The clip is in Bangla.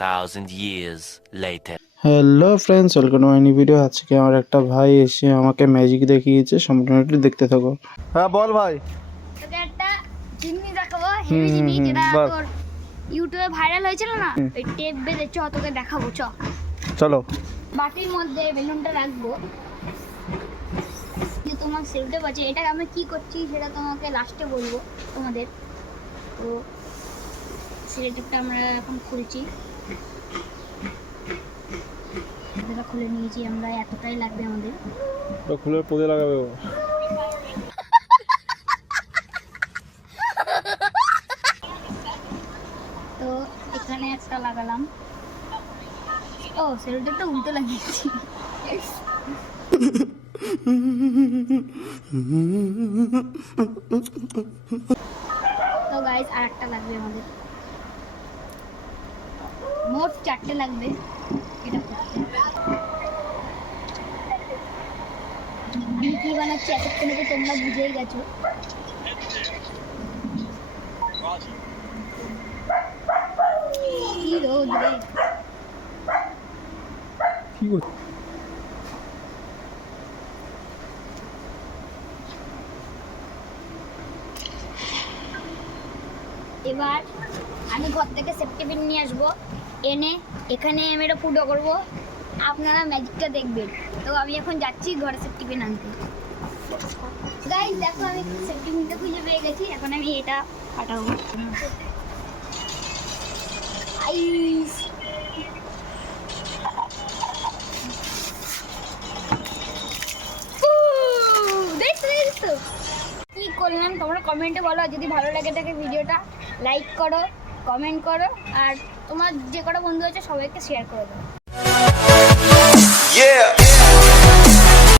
2,000 years later. Hello friends, welcome to my new video. আজকে আমার একটা ভাই এসে আমাকে ম্যাজিক দেখিয়েছে, সম্পূর্ণটি দেখতে থাকো। হ্যাঁ বল ভাই। তোকে একটা জিনিস দেখাবো, হেভি জিনিস, যেটা তোর ইউটিউবে ভাইরাল হয়েছিল না, ওই টেপ বেঁধে চ তোকে দেখাবো, চ চলো। বাটির মধ্যে বেলুনটা রাখবো, যে তোমার সেলটেপ আছে, এটা আমি কি করছি সেটা তোমাকে লাস্টে বলবো তোমাদের। তো সেলটেপটা আমরা এখন খুলছি, এটা খুলে নিয়েছি আমরা, এতটাই লাগবে আমাদের। খুলে পদে লাগাবে ও। তো এখানে একটা লাগালাম। ও সেলটেপটা উল্টো লাগিয়েছি। তো গাইস আর একটা লাগবে আমাদের, মোট 4টে লাগবে এটা করতে। আমি কি বানাচ্ছি এতক্ষণে তো তোমরা বুঝেই গেছো। কি রোদ রে। কি করছিস? এবার আমি ঘর থেকে সেফটি পিন নিয়ে আসবো, এনে এখানে আমি এটা ফুটো করবো, আপনারা ম্যাজিকটা দেখবেন। তো আমি এখন যাচ্ছি ঘরে সেফটি পিন আনতে। গাইস দেখো, আমি সেফটি পিনটা খুঁজে পেয়ে গেছি, এখন আমি এটা ফাটাবো। আইস দেখছো কি করলাম তোমরা কমেন্টে বলো। যদি ভালো লাগে থাকে ভিডিওটা লাইক করো, কমেন্ট করো, আর তোমার যে কটা বন্ধু আছে সবাইকে শেয়ার করে দাও।